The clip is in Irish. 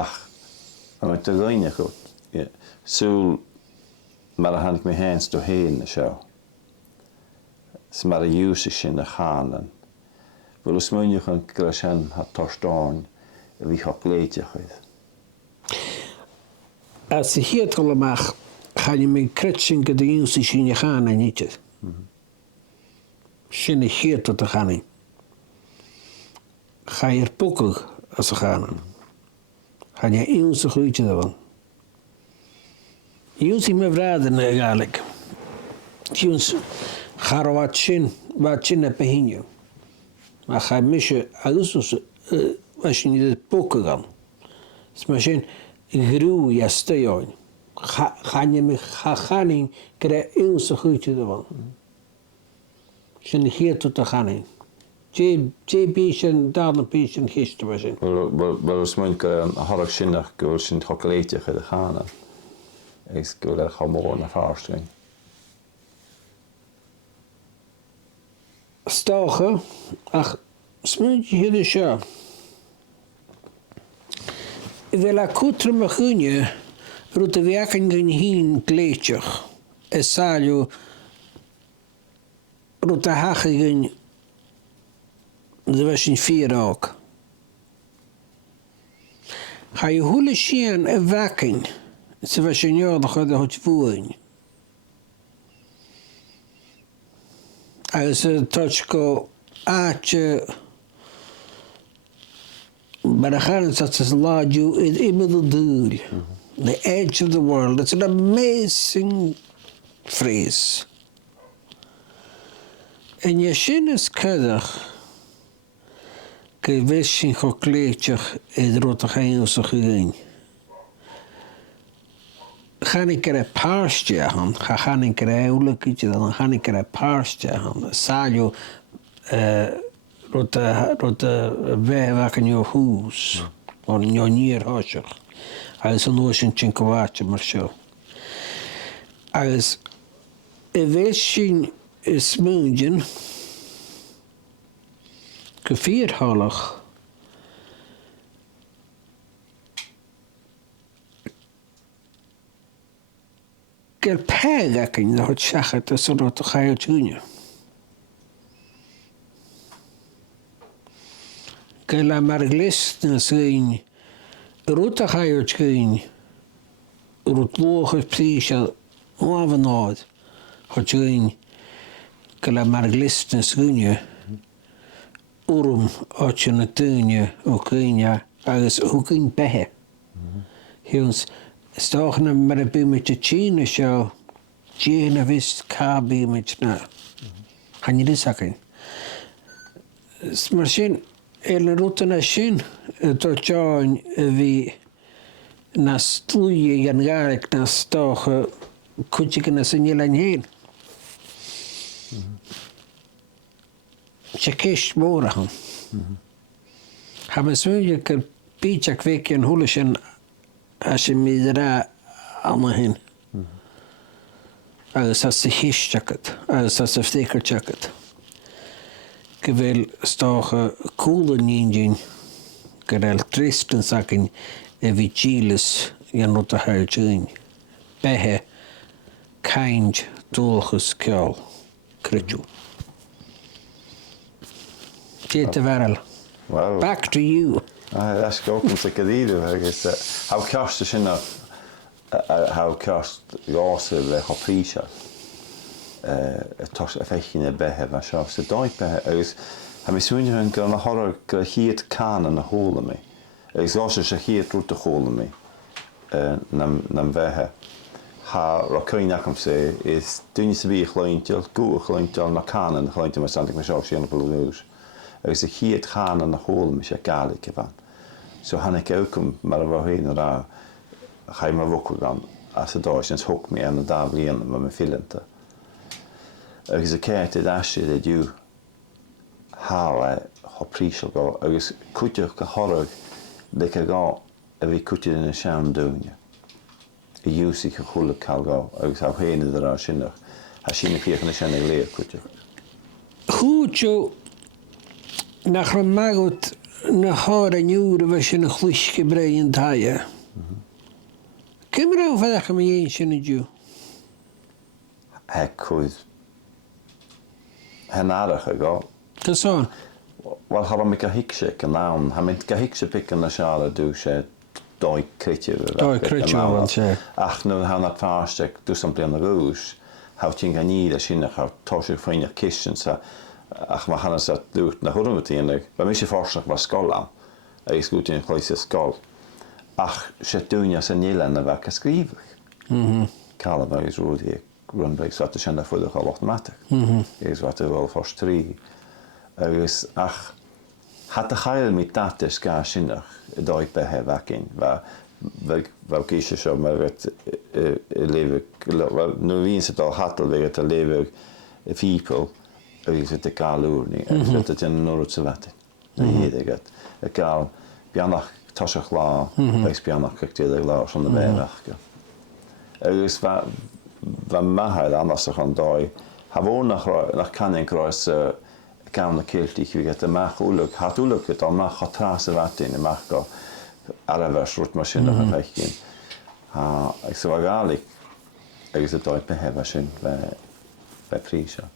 ach an do gaine go súl mar a hannig mé hés do héin na seo s mar a dúsa sin a chálan bhfuil smuoineach an gur sin ha tostáin a bhí cho léitechuid. As y hiad gol amach, chan i mi cretsin gyda un sy'n sy'n i chan yn eithaf. Sy'n i hiad o dy chan i. Chan i'r bwgwg as y chan. Chan i un sy'n chwyd i ddefon. Un sy'n me frad yn y galeg. Un sy'n char o wat sy'n y behinio. A chan mysio agos sy'n i bwgwg am. Sma sy'n grw i astaioin. Chan mi chachanin gyda un sy'n chwyd i ddefon. Sy'n hiad o dy chanin. Je bys yn dal yn bys yn hist o sy'n. Wel os mwyn gyda horog synach gyda sy'n chocolatio chyda chana. Eis gyda chamor na ffarstring. Stocha, ach smwyn i hyd y sio. Fel a cwtr yma chwynio, rwyd y fi ac yn gyn hi'n gleitioch. E salio, rwyd a hach i gyn dde sy'n ffyr og. Ha i hwle sian y facyn, se fe sy'n iodd o'ch oedd hwt fwyn. A ys y toch go ach Barachan says large in the the edge of the world. It's an amazing phrase. En je sin is kuddig. Ke wissin gekleedjig in rotte Engelse gegaan. Gaan ik er een paarstje aan. Gaan ik er een oelijketje dan gaan ik er een paarstje aan. Saljo rotte weg in je huis. Of in je nierhuisje. Als een ocean chinkowaatje maar zo. Als wissin is muntjen. Gevierhalig. Ger pægakin har tjachat og så låter jag tjunja. Ger la marglistna sin ruta jag tjunja. Rut våget prisha ovenad har tjunja. Ger la marglistna sin Urum ochna tunya o kunya agus hukin behe. Hions stochna marabi mit china show china vis kabi mit na. Hanyi sakin. Smarshin el rutana shin to join vi nas tuye yangarek nas toch kuchikna sinyelanyin. Tjekisch morahan. Hebben ze een beetje kwik en hullen als je midra aan als ze hisjacket, als ze stekerjacket. Gewel stoge koele ninjin, gerel tristen zaken en vigiles je notte huidjin. Behe, kind, dolges kjol, kretju. Well, back to you. That's go from the cadillo. I guess how cost the shin how cost also the hoprisha. Tosh effectin behe va shaf se doit behe is ha mi swinja en gan horror hiet kan en hole me. Is also se hiet rut de hole me. Nam behe ha rokaina kom se is dunje se bi kleintje go kleintje na kan en kleintje maar stand ik mezelf zien op de Agus a chiad chan an na hól me sé galig van. So hannig aukum mar a bhhéin ra chaim a bhucu gan as a dáis hug me an a dáblíon ma me fillanta. Agus a céit id asir a dú hála ho prísio go agus cúteach go horog le a gá a bhí cúteach in a sean dúne. I dúsí go chulla cal gá agus a bhhéine a rá sinnach a sinna fiochan a sean ag léir cúteach. Húteach nach magot na háir aniuúra bheith sin na chluisce bré an taide. Cym rhaid fydach am ein sin y diw? Cwyd. Hen arach go. Cys o'n? Wel, har mi gahicsic yn nawn. Ha mynd gahicsic pic yn y siarad dw se doi crytio. Doi crytio o'n se. Ach nhw'n hana pfarstec dw sam blian y rŵs. Haw ti'n ganid a sinach haw tosig ffeinio cysyn sa. Ach mae hanes at lwt na hwrwm y tînig. Ba mi si fforsach ba sgolam. A i sgwtyn yn chloes y sgol. Ach, se dwnia sy'n nilen y fac ysgrifach. Cael y faes rwyd i rwnnbeg swat y sianda ffwydwch o automatic. Ys wat y fel ffors 3. Ys, ach, hat y chael mi dates ga sinach y doi behe facin. Fel geisio sio mae vet y lefyg, nhw fi'n sydd o hatel fe gyda lefyg y people ys y gael ŵr ni. Ys y dyn nhw'n rwyd syfatin. Y hyddig y gael bianach tosach la, beis bianach cygtiedig la o'r y befach. Ys fa mahaid annas o'ch an doi. Ha fôn nach canin groes gawn y cylt i chi gyda mach wlwg, hat wlwg gyda mach o tras y fatin, y mach go arafers rwt masin o'ch yn fechgyn. Ag sy'n fagalig, ag ys y doi behe fasyn fe prisio.